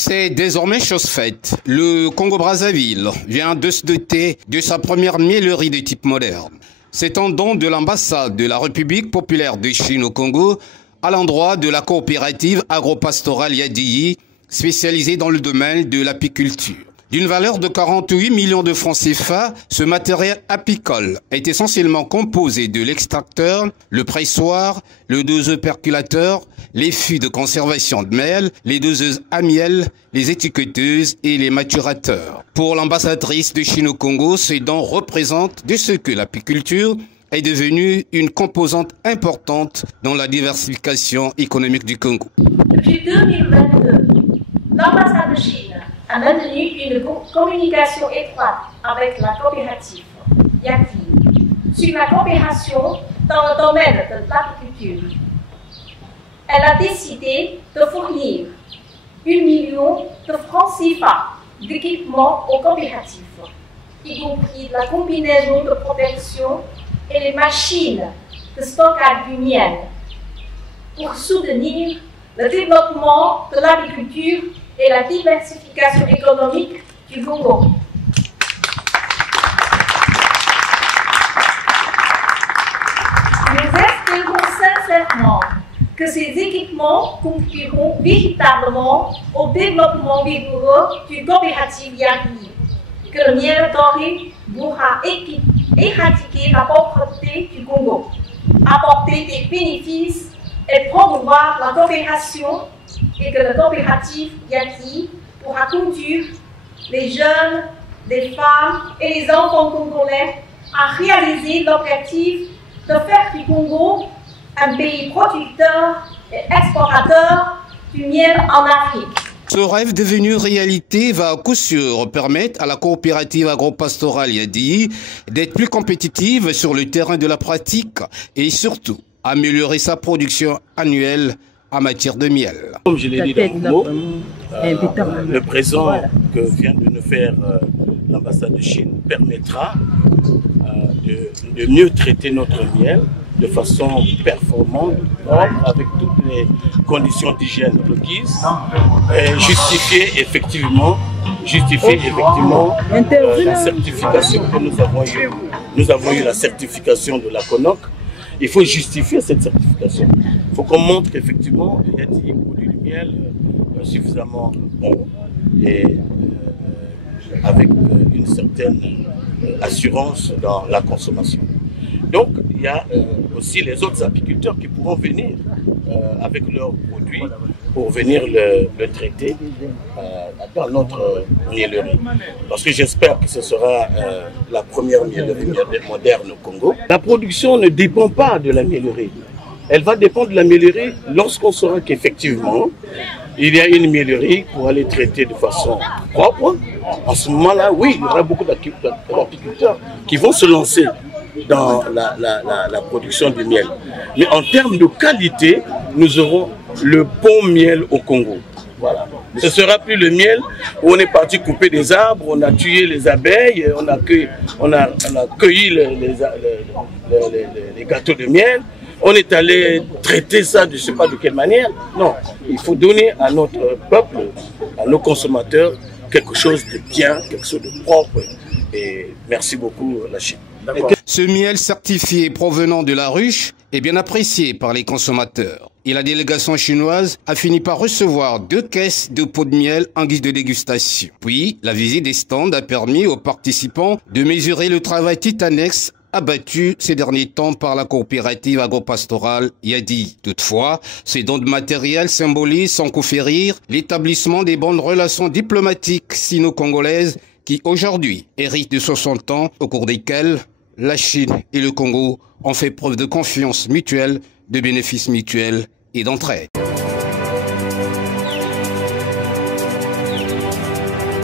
C'est désormais chose faite. Le Congo-Brazzaville vient de se doter de sa première miellerie de type moderne. C'est un don de l'ambassade de la République populaire de Chine au Congo à l'endroit de la coopérative agropastorale Yadiyi, spécialisée dans le domaine de l'apiculture. D'une valeur de 48 millions de francs CFA, ce matériel apicole est essentiellement composé de l'extracteur, le pressoir, le doseux perculateur, les fûts de conservation de miel, les doseuses à miel, les étiqueteuses et les maturateurs. Pour l'ambassadrice de Chine au Congo, ces dons représentent de ce que l'apiculture est devenue une composante importante dans la diversification économique du Congo. Depuis 2022, l'ambassade de Chine a maintenu une communication étroite avec la coopérative Yadiyi sur la coopération dans le domaine de l'apiculture. Elle a décidé de fournir 1 million de francs CFA d'équipements aux coopératives, y compris la combinaison de protection et les machines de stockage du miel, pour soutenir le développement de l'agriculture et la diversification économique du Congo. Nous espérons sincèrement que ces équipements contribueront véritablement au développement vigoureux du coopérative Yadiyi, que le miel doré pourra éradiquer la pauvreté du Congo, apporter des bénéfices et promouvoir la coopération, et que la coopérative Yadiyi pourra conduire les jeunes, les femmes et les enfants congolais à réaliser l'objectif de faire du Congo un pays producteur et exportateur du miel en Afrique. Ce rêve devenu réalité va à coup sûr permettre à la coopérative agropastorale Yadiyi d'être plus compétitive sur le terrain de la pratique et surtout améliorer sa production annuelle en matière de miel. Comme je l'ai dit dans le mot, le présent que vient de nous faire l'ambassade de Chine permettra de mieux traiter notre miel de façon performante, avec toutes les conditions d'hygiène requises, et justifier effectivement la certification que nous avons eue. Nous avons eu la certification de la CONOC. Il faut justifier cette certification. Il faut qu'on montre qu'effectivement, Yadiyi produit du miel suffisamment bon et avec une certaine assurance dans la consommation. Donc, il y a aussi les autres apiculteurs qui pourront venir avec leurs produits pour venir le traiter dans notre miellerie. Parce que j'espère que ce sera la première miellerie moderne au Congo. La production ne dépend pas de la miellerie. Elle va dépendre de la miellerie lorsqu'on saura qu'effectivement, il y a une miellerie pour aller traiter de façon propre. En ce moment-là, oui, il y aura beaucoup d'apiculteurs qui vont se lancer dans la production du miel. Mais en termes de qualité, nous aurons le bon miel au Congo. Voilà. Ce ne sera plus le miel où on est parti couper des arbres, on a tué les abeilles, on a cueilli les gâteaux de miel, on est allé traiter ça de je ne sais pas de quelle manière. Non, il faut donner à notre peuple, à nos consommateurs, quelque chose de bien, quelque chose de propre. Et merci beaucoup la Chine. Ce miel certifié provenant de la ruche est bien apprécié par les consommateurs. Et la délégation chinoise a fini par recevoir 2 caisses de pots de miel en guise de dégustation. Puis, la visite des stands a permis aux participants de mesurer le travail titanesque abattu ces derniers temps par la coopérative agropastorale Yadiyi. Toutefois, ces dons de matériel symbolisent sans coup férir l'établissement des bonnes relations diplomatiques sino-congolaises qui aujourd'hui héritent de 60 ans au cours desquels la Chine et le Congo ont fait preuve de confiance mutuelle, de bénéfices mutuels et d'entraide.